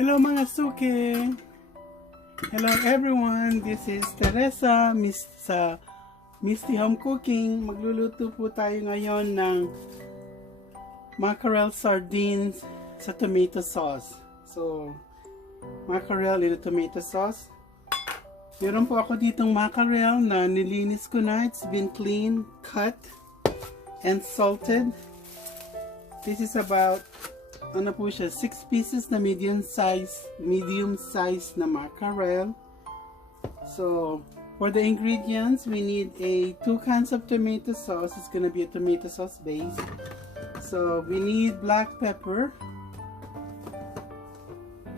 Hello mga suke! Hello everyone! This is Teresa sa Misty Home Cooking. Magluluto po tayo ngayon ng Mackerel Sardines sa tomato sauce. So, mackerel in a tomato sauce. Meron po ako ditong mackerel na nilinis ko na. It's been cleaned, cut, and salted. This is about ano po siya, 6 pieces na medium size na mackerel. So for the ingredients, we need 2 cans of tomato sauce. It's gonna be a tomato sauce base. So we need black pepper,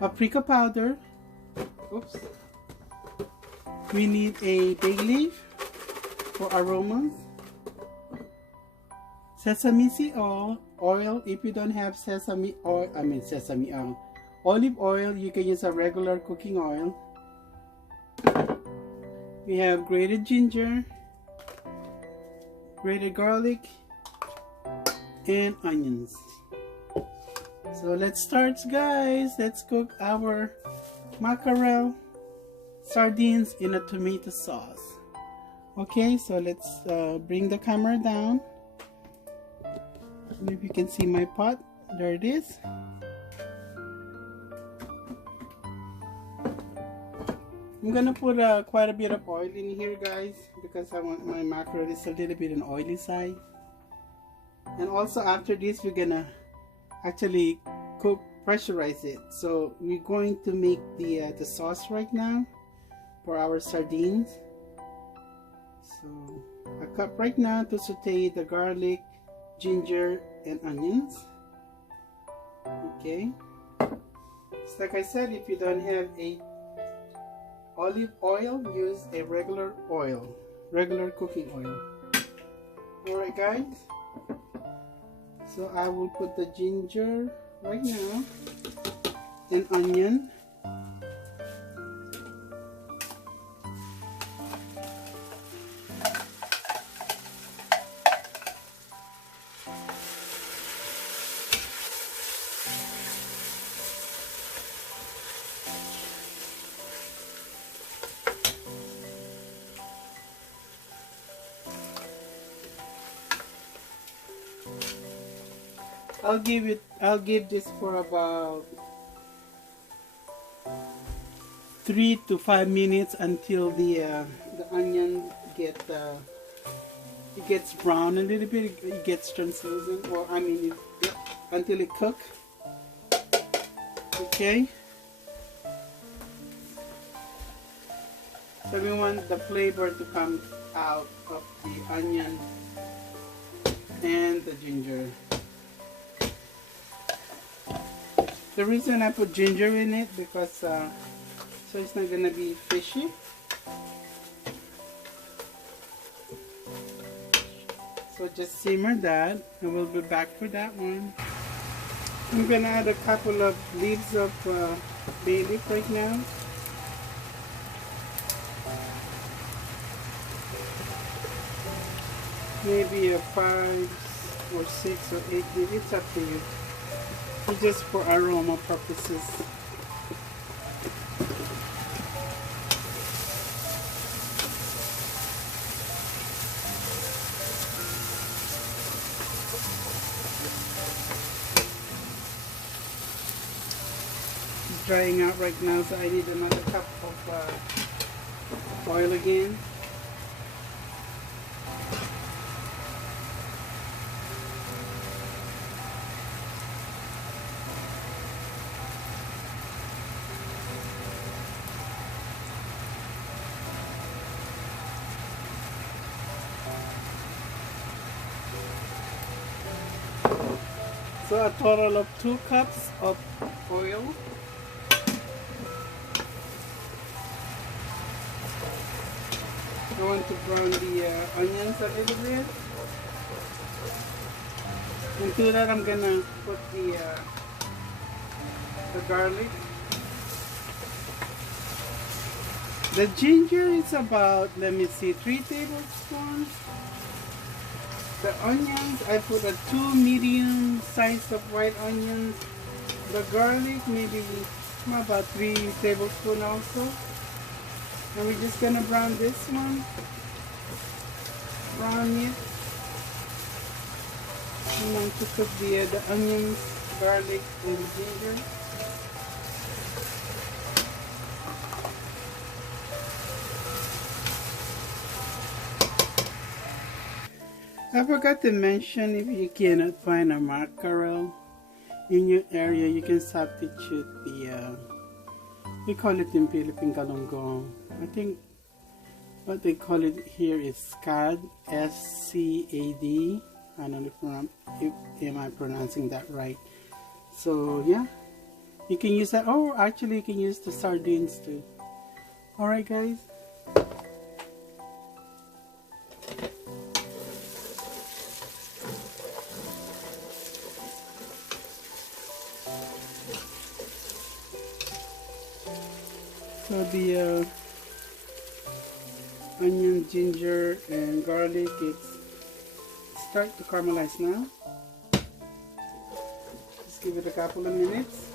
paprika powder, oops, we need a bay leaf for aromas, sesame seed oil. If you don't have sesame oil, olive oil, you can use a regular cooking oil. We have grated ginger, grated garlic, and onions. So let's start, guys. Let's cook our mackerel sardines in a tomato sauce. Okay, so let's bring the camera down. If you can see my pot, there it is. I'm gonna put quite a bit of oil in here, guys, because I want my mackerel is a little bit on the oily side. And also after this, we're gonna actually pressurize it. So we're going to make the sauce right now for our sardines. So a cup right now to saute the garlic, ginger, and onions. Okay, it's like I said, if you don't have a olive oil, use a regular cooking oil. Alright, guys, so I will put the ginger right now and onion. I'll give this for about 3 to 5 minutes until the onion gets brown a little bit. It gets translucent, or I mean, until it cooks. Okay. So we want the flavor to come out of the onion and the ginger. The reason I put ginger in it, because so it's not gonna be fishy. So just simmer that, and we'll be back for that one. I'm gonna add a couple of leaves of bay leaf right now. Maybe a 5 or 6 or 8 leaves. It's up to you. It's just for aroma purposes. It's drying out right now, so I need another cup of oil again. So a total of 2 cups of oil. I want to brown the onions a little bit. Into that, I'm gonna put the garlic. The ginger is about, let me see, 3 tablespoons. The onions, I put 2 medium size of white onions. The garlic, maybe About 3 tablespoons also. And we're just gonna brown this one. Brown it. I'm going to cook the onions, garlic, and the ginger. I forgot to mention, if you cannot find a mackerel in your area, you can substitute the, we call it in Philippine galunggong. I think what they call it here is scad, S-C-A-D. I don't know if am I pronouncing that right. So yeah, you can use that. Oh, actually you can use the sardines too. Alright guys. So the onion, ginger, and garlic, it's start to caramelize now. Just give it a couple of minutes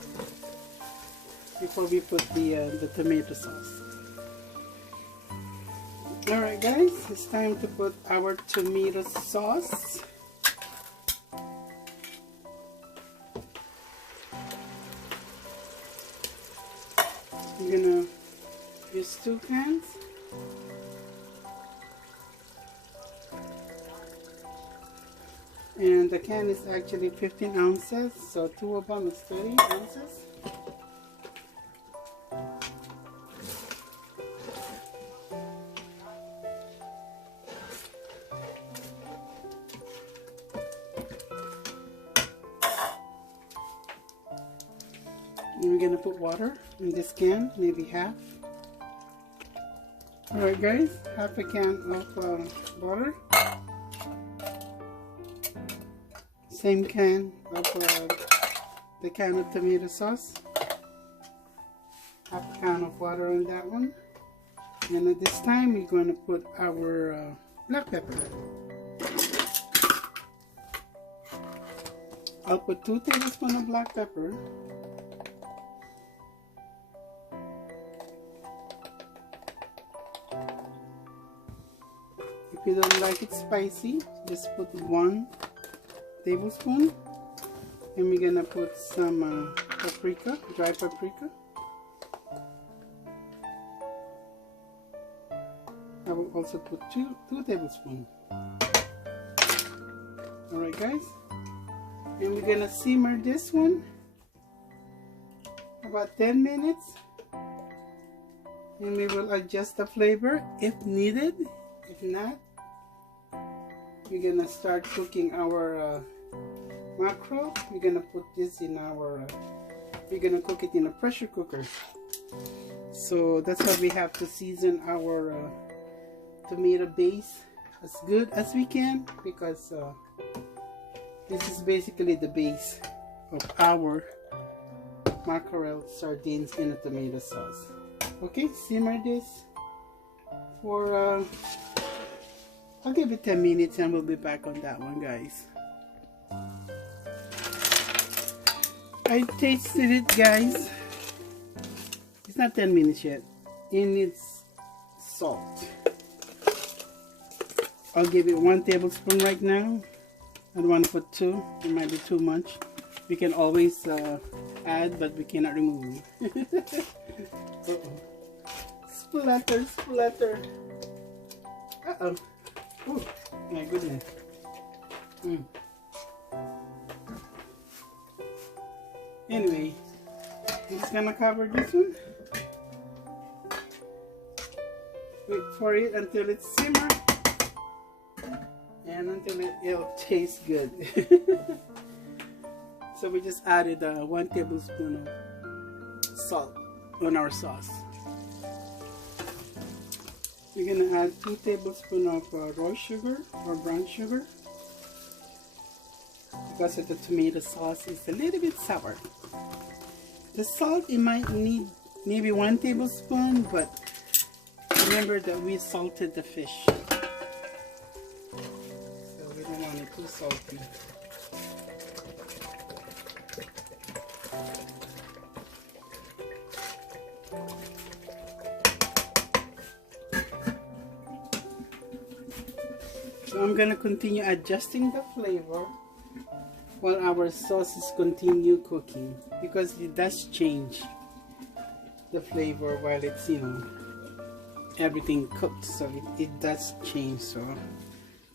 before we put the tomato sauce. Alright guys, it's time to put our tomato sauce. I'm gonna use 2 cans. And the can is actually 15 ounces, so 2 of them is 30 ounces. And we're gonna put water in this can, maybe half. Alright guys, half a can of water. Same can of the can of tomato sauce. Half a can of water on that one. And at this time we're going to put our black pepper. I'll put 2 tablespoons of black pepper. If you don't like it spicy, just put 1 tablespoon. And we're gonna put some paprika, dry paprika. I will also put 2 tablespoons. Alright guys, and we're gonna simmer this one about 10 minutes, and we will adjust the flavor if needed. If not, we're gonna start cooking our mackerel. We're gonna put this in our we're gonna cook it in a pressure cooker. So that's why we have to season our tomato base as good as we can, because this is basically the base of our mackerel sardines in a tomato sauce. Okay, simmer this for I'll give it 10 minutes and we'll be back on that one, guys. I tasted it, guys. It's not 10 minutes yet. It needs salt. I'll give it 1 tablespoon right now. I don't want to put 2. It might be too much. We can always add, but we cannot remove. Uh-oh. Splatter, splatter. Uh-oh. Oh, my goodness. Anyway, I'm just gonna cover this one. Wait for it until it's simmer and until it'll taste good. So we just added 1 tablespoon of salt on our sauce. We're gonna add 2 tablespoons of raw sugar or brown sugar, because of the tomato sauce is a little bit sour. The salt, it might need maybe 1 tablespoon, but remember that we salted the fish, so we don't want it too salty. So I'm gonna continue adjusting the flavor while our sauces continue cooking, because it does change the flavor while it's, you know, everything cooked, so it does change. So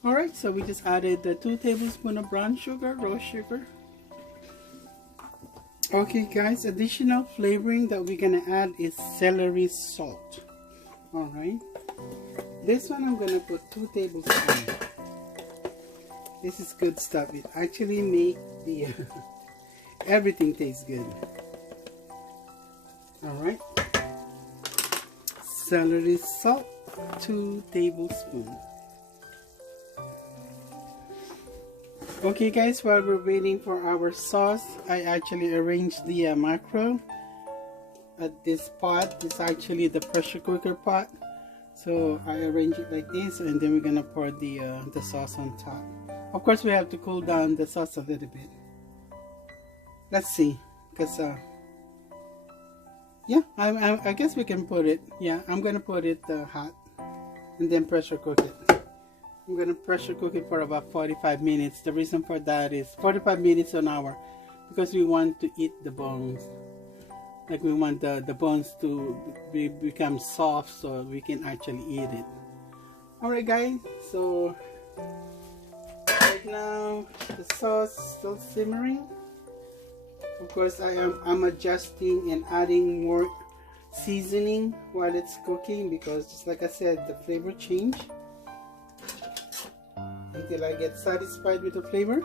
alright, so we just added the 2 tablespoons of brown sugar, raw sugar. Okay guys, additional flavoring that we're gonna add is celery salt. Alright, this one I'm gonna put 2 tablespoons. This is good stuff. It actually makes the everything tastes good. Alright, celery salt, 2 tablespoons. Okay guys, while we're waiting for our sauce, I actually arranged the mackerel at this pot. It's actually the pressure cooker pot, so I arrange it like this, and then we're gonna pour the sauce on top. Of course we have to cool down the sauce a little bit. Let's see, because yeah, I guess we can put it, yeah, I'm gonna put it hot and then pressure cook it. I'm gonna pressure cook it for about 45 minutes. The reason for that is 45 minutes to an hour, because we want to eat the bones. Like we want the bones to become soft so we can actually eat it. Alright guys, so right now the sauce is still simmering. Of course I'm adjusting and adding more seasoning while it's cooking, because just like I said, the flavor change until I get satisfied with the flavor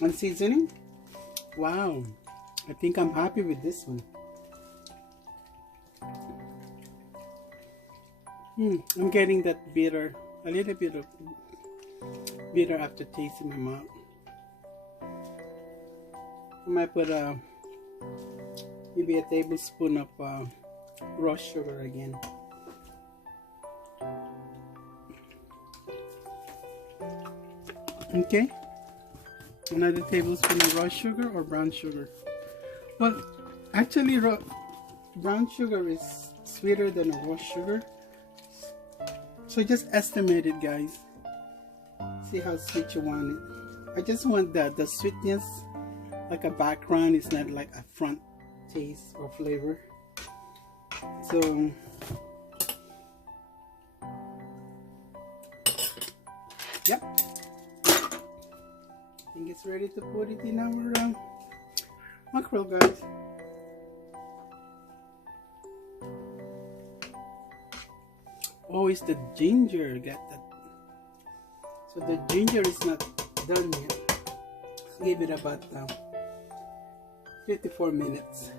and seasoning. Wow, I think I'm happy with this one. I'm getting that bitter, a little bit of bitter aftertaste in my mouth. I might put maybe a tablespoon of raw sugar again. Okay, another tablespoon of raw sugar or brown sugar. Well, actually brown sugar is sweeter than raw sugar, so just estimate it guys. See how sweet you want it. I just want the sweetness like a background, it's not like a front taste or flavor. So yep, I think it's ready to put it in our mackerel guys. Oh, it's the ginger, get that. So the ginger is not done yet. Give it about 54 minutes.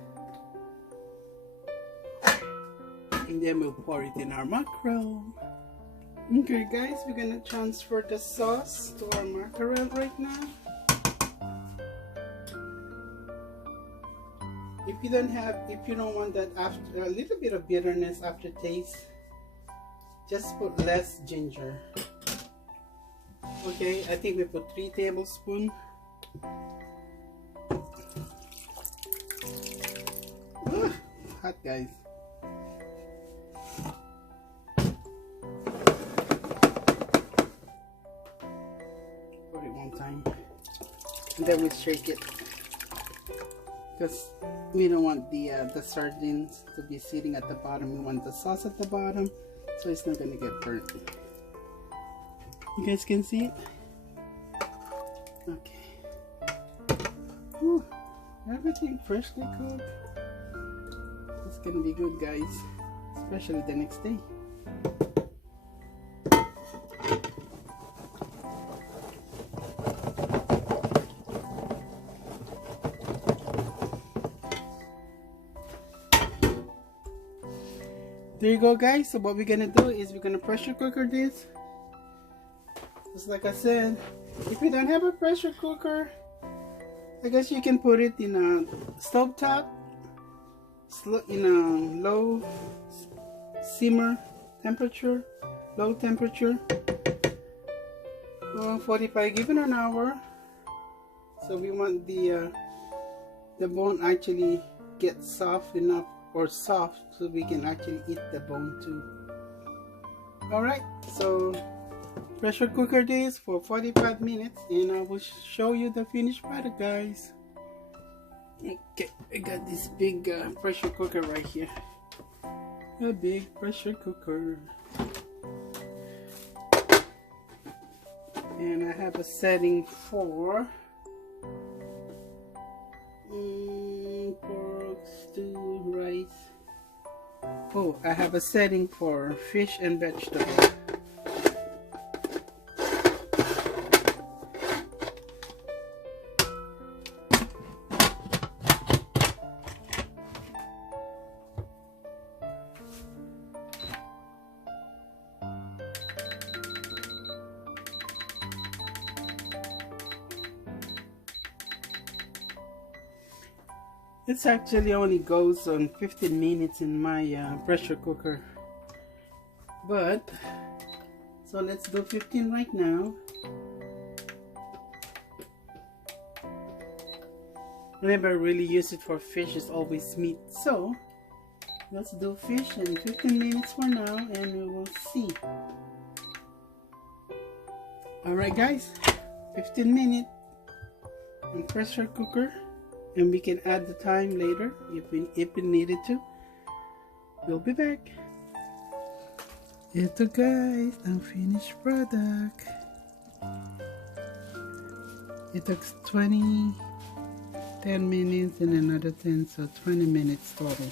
And then we'll pour it in our mackerel. Okay guys, we're gonna transfer the sauce to our mackerel right now. If you don't want that after a little bit of bitterness aftertaste, just put less ginger. Okay, I think we put 3 tablespoons. Hot guys. Put it one time and then we shake it, because we don't want the sardines to be sitting at the bottom. We want the sauce at the bottom, so it's not gonna get burnt. You guys can see it? Okay. Whew. Everything freshly cooked. It's gonna be good guys, especially the next day. There you go guys. So what we're gonna do is we're gonna pressure cooker this. Just like I said, if you don't have a pressure cooker, I guess you can put it in a stove top, in a low simmer temperature, low temperature, 45, given an hour. So we want the bone actually get soft enough, or soft, so we can actually eat the bone too. Alright, so pressure cooker this for 45 minutes and I will show you the finished product, guys. Okay, I got this big pressure cooker right here. A big pressure cooker. And I have a setting for pork, stew, rice. Oh, I have a setting for fish and vegetable. It actually only goes on 15 minutes in my pressure cooker. But, so let's do 15 right now. Remember, I really use it for fish, it's always meat. So, let's do fish in 15 minutes for now and we will see. Alright guys, 15 minutes in pressure cooker. And we can add the time later if we needed to. We'll be back. Ito guys, ang finished product. It took 10 minutes and another 10, so 20 minutes total.